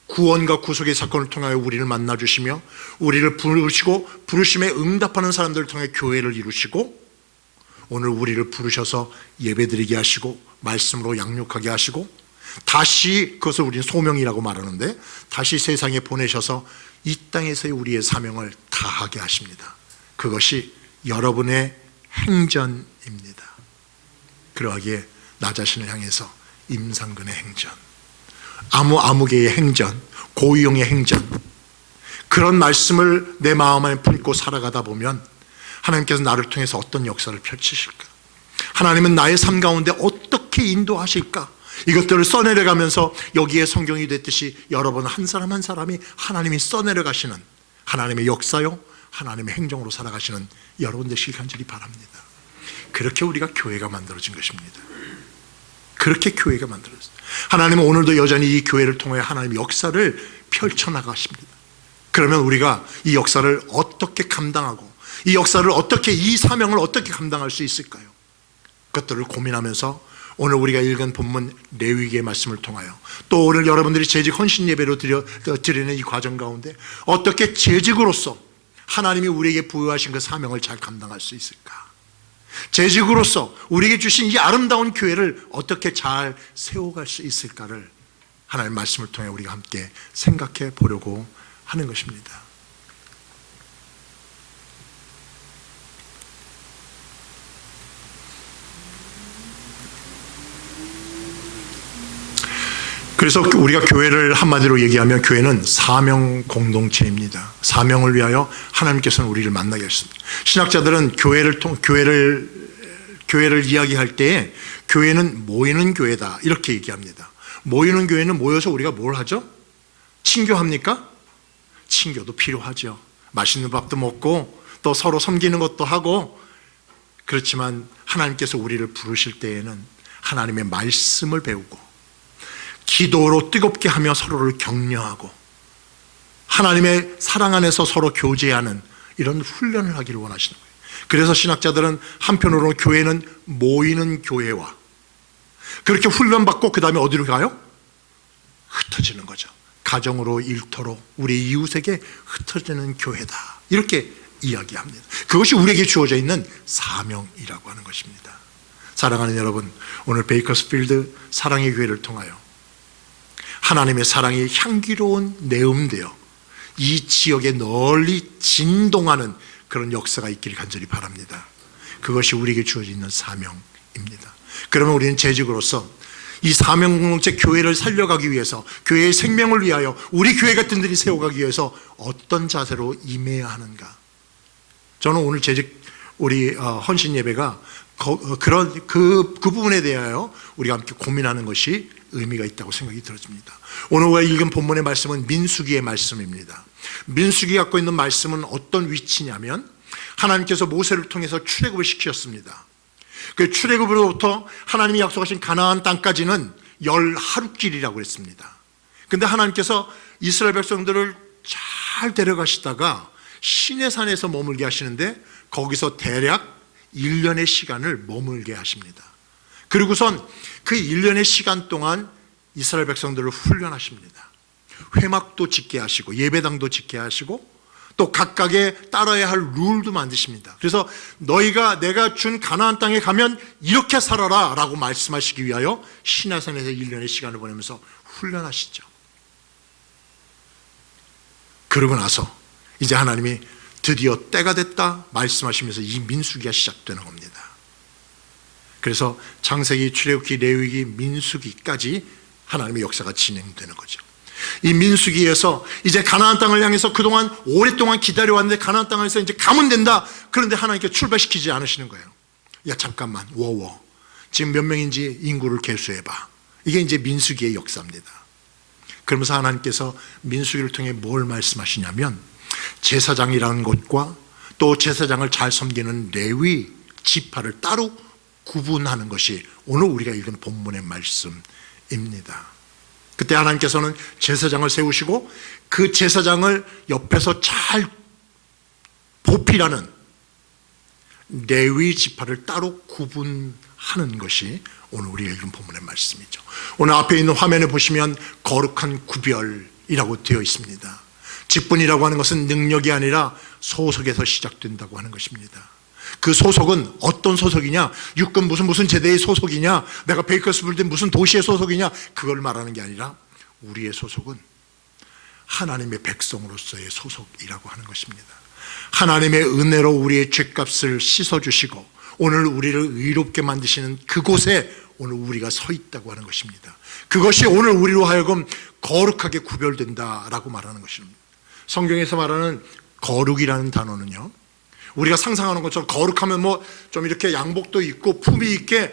구원과 구속의 사건을 통하여 우리를 만나주시며 우리를 부르시고 부르심에 응답하는 사람들을 통해 교회를 이루시고 오늘 우리를 부르셔서 예배드리게 하시고 말씀으로 양육하게 하시고 다시, 그것을 우리는 소명이라고 말하는데, 다시 세상에 보내셔서 이 땅에서의 우리의 사명을 다하게 하십니다. 그것이 여러분의 행전입니다. 그러하기에 나 자신을 향해서 임상근의 행전, 아무개의 행전, 고유용의 행전, 그런 말씀을 내 마음 안에 품고 살아가다 보면 하나님께서 나를 통해서 어떤 역사를 펼치실까? 하나님은 나의 삶 가운데 어떻게 인도하실까? 이것들을 써내려가면서 여기에 성경이 됐듯이 여러분 한 사람 한 사람이 하나님이 써내려가시는 하나님의 역사요, 하나님의 행정으로 살아가시는 여러분 되시길 간절히 바랍니다. 그렇게 우리가 교회가 만들어진 것입니다. 그렇게 교회가 만들어졌어요. 하나님은 오늘도 여전히 이 교회를 통해 하나님의 역사를 펼쳐나가십니다. 그러면 우리가 이 역사를 어떻게 감당하고 이 역사를 어떻게, 이 사명을 어떻게 감당할 수 있을까요? 그것들을 고민하면서 오늘 우리가 읽은 본문 레위기의 말씀을 통하여 또 오늘 여러분들이 재직 헌신 예배로 드리는 이 과정 가운데 어떻게 재직으로서 하나님이 우리에게 부여하신 그 사명을 잘 감당할 수 있을까? 재직으로서 우리에게 주신 이 아름다운 교회를 어떻게 잘 세워갈 수 있을까를 하나님의 말씀을 통해 우리가 함께 생각해 보려고 하는 것입니다. 그래서 우리가 교회를 한마디로 얘기하면 교회는 사명 공동체입니다. 사명을 위하여 하나님께서는 우리를 만나게 하셨습니다. 신학자들은 교회를 이야기할 때에 교회는 모이는 교회다 이렇게 얘기합니다. 모이는 교회는 모여서 우리가 뭘 하죠? 친교합니까? 친교도 필요하죠. 맛있는 밥도 먹고 또 서로 섬기는 것도 하고, 그렇지만 하나님께서 우리를 부르실 때에는 하나님의 말씀을 배우고 기도로 뜨겁게 하며 서로를 격려하고 하나님의 사랑 안에서 서로 교제하는 이런 훈련을 하기를 원하시는 거예요. 그래서 신학자들은 한편으로 교회는 모이는 교회와 그렇게 훈련받고 그 다음에 어디로 가요? 흩어지는 거죠. 가정으로, 일터로, 우리 이웃에게 흩어지는 교회다 이렇게 이야기합니다. 그것이 우리에게 주어져 있는 사명이라고 하는 것입니다. 사랑하는 여러분, 오늘 베이커스필드 사랑의 교회를 통하여 하나님의 사랑이 향기로운 내음되어 이 지역에 널리 진동하는 그런 역사가 있기를 간절히 바랍니다. 그것이 우리에게 주어져 있는 사명입니다. 그러면 우리는 재직으로서 이 사명 공동체 교회를 살려가기 위해서, 교회의 생명을 위하여 우리 교회 같은 들이 세워가기 위해서 어떤 자세로 임해야 하는가? 저는 오늘 재직 우리 헌신 예배가 그 부분에 대하여 우리가 함께 고민하는 것이 의미가 있다고 생각이 들어집니다. 오늘 우리가 읽은 본문의 말씀은 민수기의 말씀입니다. 민수기 갖고 있는 말씀은 어떤 위치냐면 하나님께서 모세를 통해서 출애굽을 시키셨습니다. 그 출애굽으로부터 하나님이 약속하신 가나안 땅까지는 10하루길이라고 했습니다. 그런데 하나님께서 이스라엘 백성들을 잘 데려가시다가 시내산에서 머물게 하시는데 거기서 대략 1년의 시간을 머물게 하십니다. 그리고선 그 1년의 시간 동안 이스라엘 백성들을 훈련하십니다. 회막도 짓게 하시고 예배당도 짓게 하시고 또 각각의 따라야 할 룰도 만드십니다. 그래서 너희가 내가 준 가나안 땅에 가면 이렇게 살아라 라고 말씀하시기 위하여 시내산에서 1년의 시간을 보내면서 훈련하시죠. 그러고 나서 이제 하나님이 드디어 때가 됐다 말씀하시면서 이 민수기가 시작되는 겁니다. 그래서 창세기, 출애굽기, 레위기, 민수기까지 하나님의 역사가 진행되는 거죠. 이 민수기에서 이제 가나안 땅을 향해서 그동안 오랫동안 기다려왔는데 가나안 땅에서 이제 가면 된다. 그런데 하나님께 출발시키지 않으시는 거예요. 야 잠깐만, 지금 몇 명인지 인구를 계수해봐. 이게 이제 민수기의 역사입니다. 그러면서 하나님께서 민수기를 통해 뭘 말씀하시냐면 제사장이라는 것과 또 제사장을 잘 섬기는 레위 지파를 따로 구분하는 것이 오늘 우리가 읽은 본문의 말씀입니다. 그때 하나님께서는 제사장을 세우시고 그 제사장을 옆에서 잘 보필하는 레위 지파를 따로 구분하는 것이 오늘 우리가 읽은 본문의 말씀이죠. 오늘 앞에 있는 화면에 보시면 거룩한 구별 직분이라고 되어 있습니다. 직분이라고 하는 것은 능력이 아니라 소속에서 시작된다고 하는 것입니다. 그 소속은 어떤 소속이냐, 육군 무슨 제대의 소속이냐, 내가 베이커스필드 무슨 도시의 소속이냐, 그걸 말하는 게 아니라 우리의 소속은 하나님의 백성으로서의 소속이라고 하는 것입니다. 하나님의 은혜로 우리의 죄값을 씻어주시고 오늘 우리를 의롭게 만드시는 그곳에 오늘 우리가 서 있다고 하는 것입니다. 그것이 오늘 우리로 하여금 거룩하게 구별된다라고 말하는 것입니다. 성경에서 말하는 거룩이라는 단어는요, 우리가 상상하는 것처럼 거룩하면 뭐 좀 이렇게 양복도 입고 품위 있게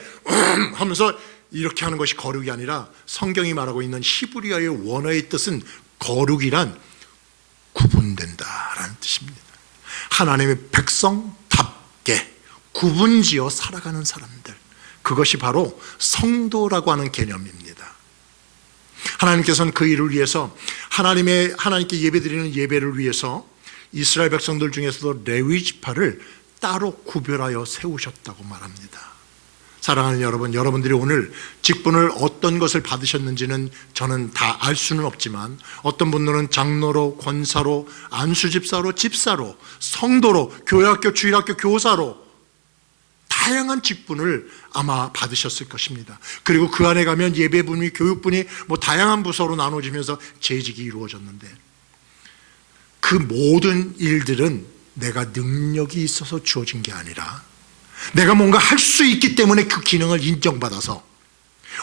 하면서 이렇게 하는 것이 거룩이 아니라 성경이 말하고 있는 히브리어의 원어의 뜻은 거룩이란 구분된다라는 뜻입니다. 하나님의 백성답게 구분지어 살아가는 사람들, 그것이 바로 성도라고 하는 개념입니다. 하나님께서는 그 일을 위해서 하나님께 예배드리는 예배를 위해서 이스라엘 백성들 중에서도 레위 지파를 따로 구별하여 세우셨다고 말합니다. 사랑하는 여러분, 여러분들이 오늘 직분을 어떤 것을 받으셨는지는 저는 다 알 수는 없지만 어떤 분들은 장로로, 권사로, 안수집사로, 집사로, 성도로, 교회학교, 주일학교 교사로 다양한 직분을 아마 받으셨을 것입니다. 그리고 그 안에 가면 예배분이, 교육분이 뭐 다양한 부서로 나눠지면서 재직이 이루어졌는데 그 모든 일들은 내가 능력이 있어서 주어진 게 아니라 내가 뭔가 할 수 있기 때문에 그 기능을 인정받아서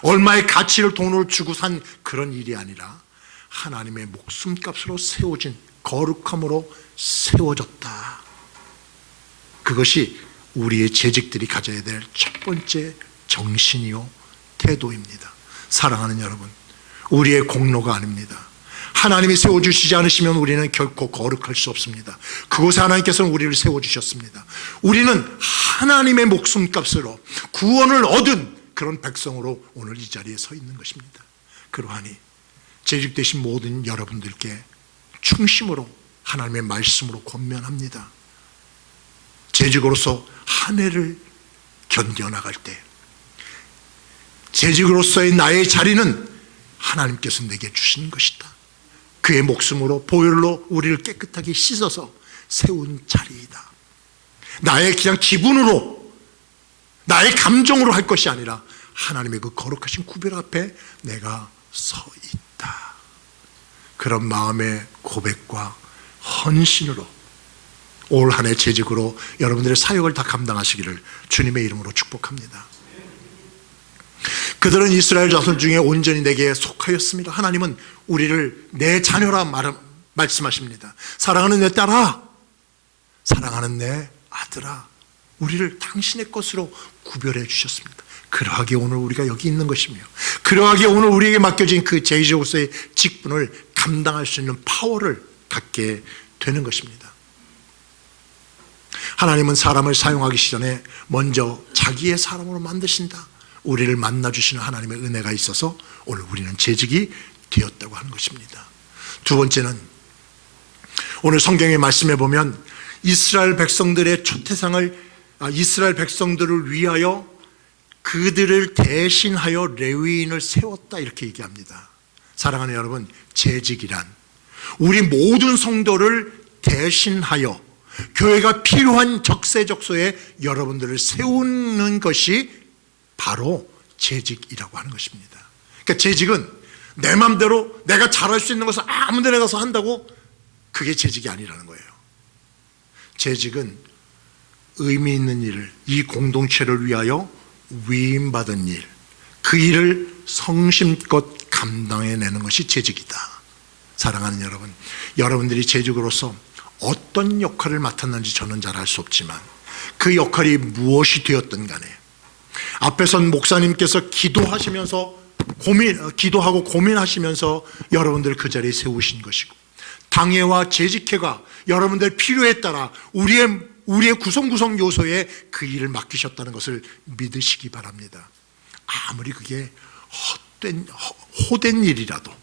얼마의 가치를 돈으로 주고 산 그런 일이 아니라 하나님의 목숨값으로 세워진 거룩함으로 세워졌다. 그것이 우리의 재직들이 가져야 될 첫 번째 정신이요 태도입니다. 사랑하는 여러분, 우리의 공로가 아닙니다. 하나님이 세워주시지 않으시면 우리는 결코 거룩할 수 없습니다. 그곳에 하나님께서는 우리를 세워주셨습니다. 우리는 하나님의 목숨값으로 구원을 얻은 그런 백성으로 오늘 이 자리에 서 있는 것입니다. 그러하니 재직되신 모든 여러분들께 충심으로 하나님의 말씀으로 권면합니다. 재직으로서 한 해를 견뎌나갈 때 재직으로서의 나의 자리는 하나님께서 내게 주신 것이다. 그의 목숨으로 보혈로 우리를 깨끗하게 씻어서 세운 자리이다. 나의 그냥 기분으로, 나의 감정으로 할 것이 아니라 하나님의 그 거룩하신 구별 앞에 내가 서 있다. 그런 마음의 고백과 헌신으로 올 한 해 재직으로 여러분들의 사역을 다 감당하시기를 주님의 이름으로 축복합니다. 그들은 이스라엘 자손 중에 온전히 내게 속하였습니다. 하나님은 우리를 내 자녀라 말씀하십니다. 사랑하는 내 딸아, 사랑하는 내 아들아, 우리를 당신의 것으로 구별해 주셨습니다. 그러하기에 오늘 우리가 여기 있는 것이며, 그러하기에 오늘 우리에게 맡겨진 그 제이제로서의 직분을 감당할 수 있는 파워를 갖게 되는 것입니다. 하나님은 사람을 사용하기 전에 먼저 자기의 사람으로 만드신다. 우리를 만나주시는 하나님의 은혜가 있어서 오늘 우리는 재직이 되었다고 하는 것입니다. 두 번째는 오늘 성경의 말씀에 보면 이스라엘 백성들의 이스라엘 백성들을 위하여 그들을 대신하여 레위인을 세웠다 이렇게 얘기합니다. 사랑하는 여러분, 재직이란 우리 모든 성도를 대신하여 교회가 필요한 적세적소에 여러분들을 세우는 것이 바로 재직이라고 하는 것입니다. 그러니까 재직은 내 마음대로 내가 잘할 수 있는 것을 아무 데나 가서 한다고 그게 재직이 아니라는 거예요. 재직은 의미 있는 일을, 이 공동체를 위하여 위임받은 일, 그 일을 성심껏 감당해내는 것이 재직이다. 사랑하는 여러분, 여러분들이 재직으로서 어떤 역할을 맡았는지 저는 잘 알 수 없지만 그 역할이 무엇이 되었든 간에 앞에선 목사님께서 기도하고 고민하시면서 여러분들 그 자리에 세우신 것이고, 당회와 재직회가 여러분들 필요에 따라 우리의 구성구성 요소에 그 일을 맡기셨다는 것을 믿으시기 바랍니다. 아무리 그게 호된 일이라도,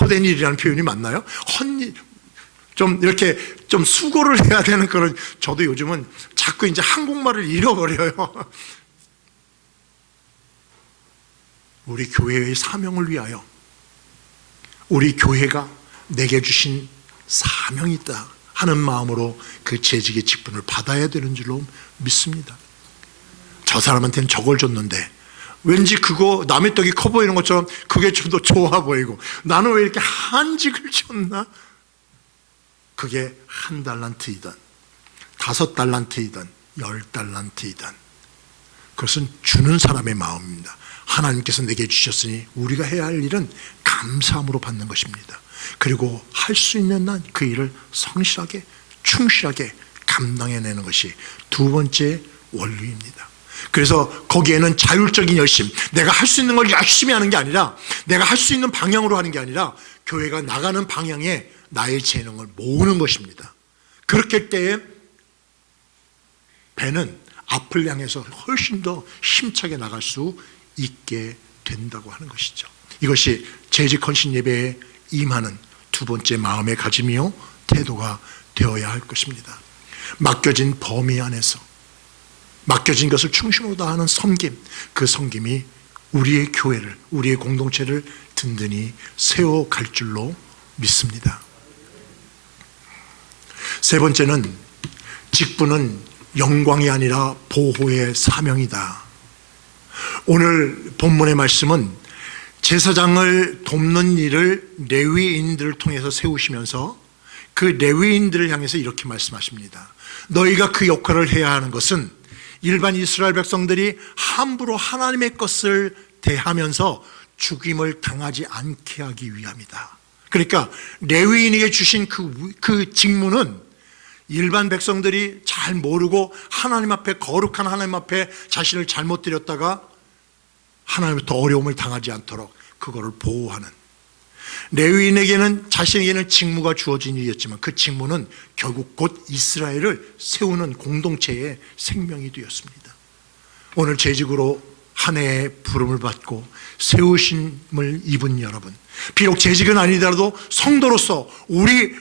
호된 일이라는 표현이 맞나요? 좀 이렇게 좀 수고를 해야 되는 그런, 저도 요즘은 자꾸 이제 한국말을 잃어버려요. 우리 교회의 사명을 위하여 우리 교회가 내게 주신 사명이 있다 하는 마음으로 그 재직의 직분을 받아야 되는 줄로 믿습니다. 저 사람한테는 저걸 줬는데 왠지 그거 남의 떡이 커 보이는 것처럼 그게 좀 더 좋아 보이고 나는 왜 이렇게 한직을 줬나? 그게 1달란트이든 5달란트이든 10달란트이든 그것은 주는 사람의 마음입니다. 하나님께서 내게 주셨으니 우리가 해야 할 일은 감사함으로 받는 것입니다. 그리고 할 수 있는 한 그 일을 성실하게 충실하게 감당해내는 것이 두 번째 원리입니다. 그래서 거기에는 자율적인 열심, 내가 할 수 있는 걸 열심히 하는 게 아니라 내가 할 수 있는 방향으로 하는 게 아니라 교회가 나가는 방향에 나의 재능을 모으는 것입니다. 그렇게 할 때에 배는 앞을 향해서 훨씬 더 힘차게 나갈 수 있게 된다고 하는 것이죠. 이것이 재직 헌신 예배에 임하는 두 번째 마음의 가짐이요 태도가 되어야 할 것입니다. 맡겨진 범위 안에서 맡겨진 것을 충실로 다하는 섬김, 그 섬김이 우리의 교회를, 우리의 공동체를 든든히 세워갈 줄로 믿습니다. 세 번째는 직분은 영광이 아니라 보호의 사명이다. 오늘 본문의 말씀은 제사장을 돕는 일을 레위인들을 통해서 세우시면서 그 레위인들을 향해서 이렇게 말씀하십니다. 너희가 그 역할을 해야 하는 것은 일반 이스라엘 백성들이 함부로 하나님의 것을 대하면서 죽임을 당하지 않게 하기 위함이다. 그러니까 레위인에게 주신 그 직무는 일반 백성들이 잘 모르고 하나님 앞에, 거룩한 하나님 앞에 자신을 잘못 드렸다가 하나님부터 어려움을 당하지 않도록 그거를 보호하는, 레위인에게는 자신에게는 직무가 주어진 일이었지만 그 직무는 결국 곧 이스라엘을 세우는 공동체의 생명이 되었습니다. 오늘 재직으로 한 해의 부름을 받고 세우심을 입은 여러분, 비록 재직은 아니더라도 성도로서 우리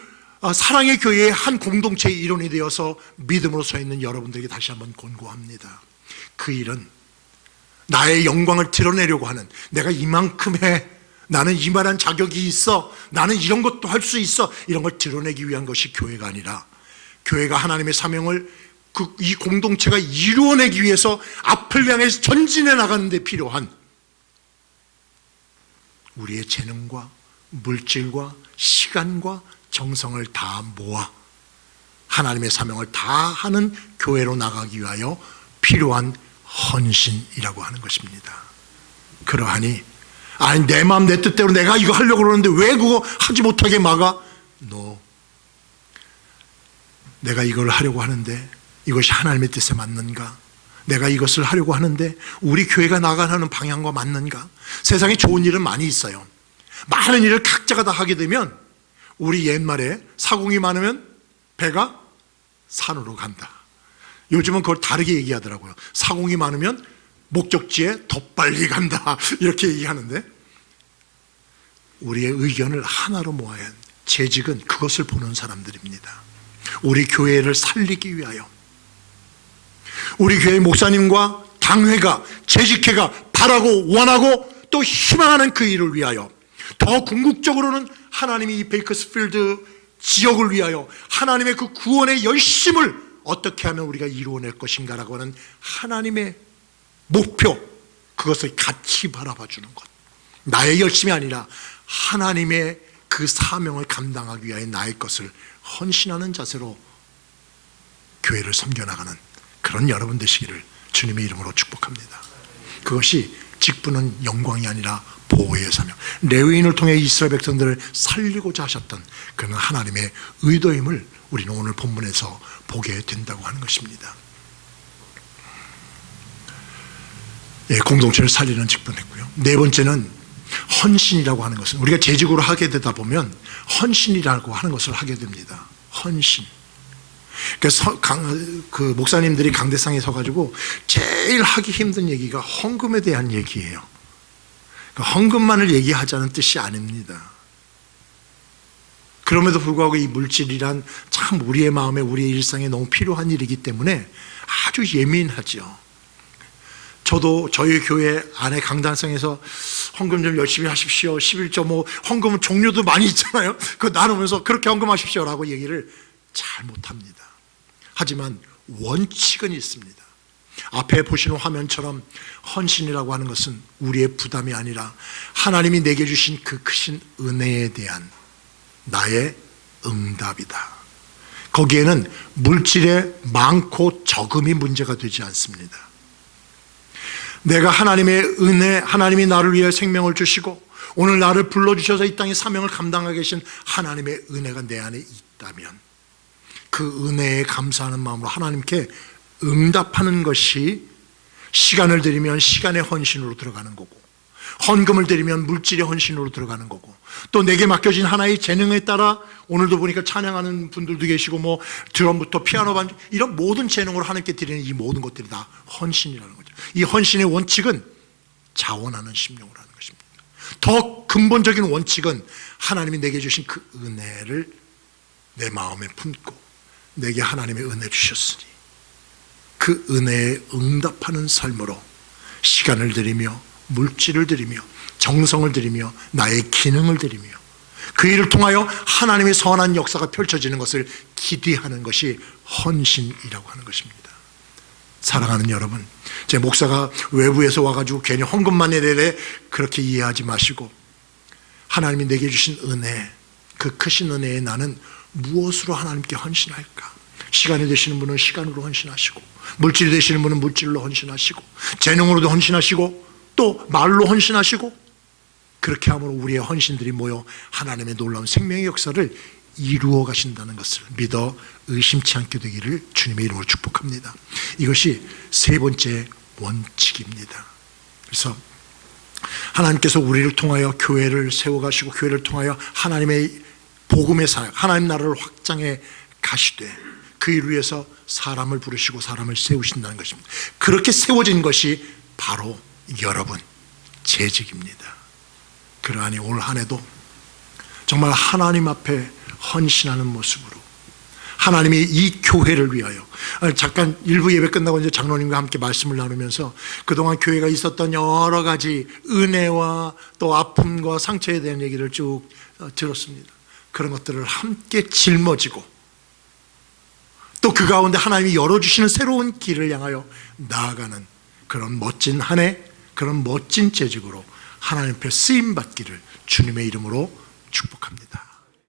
사랑의 교회의 한 공동체의 일원이 되어서 믿음으로 서 있는 여러분들에게 다시 한번 권고합니다. 그 일은 나의 영광을 드러내려고 하는, 내가 이만큼 해, 나는 이만한 자격이 있어, 나는 이런 것도 할 수 있어, 이런 걸 드러내기 위한 것이 교회가 아니라 교회가 하나님의 사명을 이 공동체가 이루어내기 위해서 앞을 향해서 전진해 나가는 데 필요한 우리의 재능과 물질과 시간과 정성을 다 모아 하나님의 사명을 다 하는 교회로 나가기 위하여 필요한 헌신이라고 하는 것입니다. 그러하니 아니 내 마음 내 뜻대로 내가 이거 하려고 그러는데 왜 그거 하지 못하게 막아? 내가 이걸 하려고 하는데 이것이 하나님의 뜻에 맞는가? 내가 이것을 하려고 하는데 우리 교회가 나가는 방향과 맞는가? 세상에 좋은 일은 많이 있어요. 많은 일을 각자가 다 하게 되면 우리 옛말에 사공이 많으면 배가 산으로 간다. 요즘은 그걸 다르게 얘기하더라고요. 사공이 많으면 목적지에 더 빨리 간다. 이렇게 얘기하는데 우리의 의견을 하나로 모아야 하는 재직은 그것을 보는 사람들입니다. 우리 교회를 살리기 위하여 우리 교회 목사님과 당회가 재직회가 바라고 원하고 또 희망하는 그 일을 위하여 더 궁극적으로는 하나님이 이 베이커스필드 지역을 위하여 하나님의 그 구원의 열심을 어떻게 하면 우리가 이루어낼 것인가라고 하는 하나님의 목표, 그것을 같이 바라봐 주는 것. 나의 열심이 아니라 하나님의 그 사명을 감당하기 위하여 나의 것을 헌신하는 자세로 교회를 섬겨나가는 그런 여러분 되시기를 주님의 이름으로 축복합니다. 그것이 직분은 영광이 아니라 보호의 사명, 레위인을 통해 이스라엘 백성들을 살리고자 하셨던 그런 하나님의 의도임을 우리는 오늘 본문에서 보게 된다고 하는 것입니다. 공동체를 살리는 직분이고요. 네 번째는 헌신이라고 하는 것은 우리가 재직으로 하게 되다 보면 헌신이라고 하는 것을 하게 됩니다. 헌신. 그래서 그 목사님들이 강대상에 서가지고 제일 하기 힘든 얘기가 헌금에 대한 얘기예요. 헌금만을 얘기하자는 뜻이 아닙니다. 그럼에도 불구하고 이 물질이란 참 우리의 마음에 우리의 일상에 너무 필요한 일이기 때문에 아주 예민하죠. 저도 저희 교회 안에 강단성에서 헌금 좀 열심히 하십시오. 11조 뭐 헌금은 종류도 많이 있잖아요. 그거 나누면서 그렇게 헌금하십시오라고 얘기를 잘 못합니다. 하지만 원칙은 있습니다. 앞에 보시는 화면처럼 헌신이라고 하는 것은 우리의 부담이 아니라 하나님이 내게 주신 그 크신 은혜에 대한 나의 응답이다. 거기에는 물질의 많고 적음이 문제가 되지 않습니다. 내가 하나님의 은혜, 하나님이 나를 위해 생명을 주시고 오늘 나를 불러주셔서 이 땅의 사명을 감당하고 계신 하나님의 은혜가 내 안에 있다면 그 은혜에 감사하는 마음으로 하나님께 응답하는 것이 시간을 드리면 시간의 헌신으로 들어가는 거고, 헌금을 드리면 물질의 헌신으로 들어가는 거고, 또 내게 맡겨진 하나의 재능에 따라 오늘도 보니까 찬양하는 분들도 계시고 뭐 드럼부터 피아노 반주 이런 모든 재능으로 하나님께 드리는 이 모든 것들이 다 헌신이라는 거죠. 이 헌신의 원칙은 자원하는 심령으로 하는 것입니다. 더 근본적인 원칙은 하나님이 내게 주신 그 은혜를 내 마음에 품고 내게 하나님의 은혜 주셨으니 그 은혜에 응답하는 삶으로 시간을 드리며 물질을 드리며 정성을 드리며 나의 기능을 드리며 그 일을 통하여 하나님의 선한 역사가 펼쳐지는 것을 기대하는 것이 헌신이라고 하는 것입니다. 사랑하는 여러분, 제 목사가 외부에서 와가지고 괜히 헌금만 내래 그렇게 이해하지 마시고 하나님이 내게 주신 은혜, 그 크신 은혜에 나는 무엇으로 하나님께 헌신할까? 시간이 되시는 분은 시간으로 헌신하시고, 물질이 되시는 분은 물질로 헌신하시고, 재능으로도 헌신하시고, 또 말로 헌신하시고, 그렇게 함으로 우리의 헌신들이 모여 하나님의 놀라운 생명의 역사를 이루어 가신다는 것을 믿어 의심치 않게 되기를 주님의 이름으로 축복합니다. 이것이 세 번째 원칙입니다. 그래서 하나님께서 우리를 통하여 교회를 세워가시고 교회를 통하여 하나님의 복음의 사역, 하나님 나라를 확장해 가시되 그 일을 위해서 사람을 부르시고 사람을 세우신다는 것입니다. 그렇게 세워진 것이 바로 여러분 재직입니다. 그러하니 올 한 해도 정말 하나님 앞에 헌신하는 모습으로 하나님이 이 교회를 위하여, 잠깐 일부 예배 끝나고 이제 장로님과 함께 말씀을 나누면서 그동안 교회가 있었던 여러 가지 은혜와 또 아픔과 상처에 대한 얘기를 쭉 들었습니다. 그런 것들을 함께 짊어지고 또 그 가운데 하나님이 열어주시는 새로운 길을 향하여 나아가는 그런 멋진 한 해, 그런 멋진 재직으로 하나님 앞에 쓰임받기를 주님의 이름으로 축복합니다.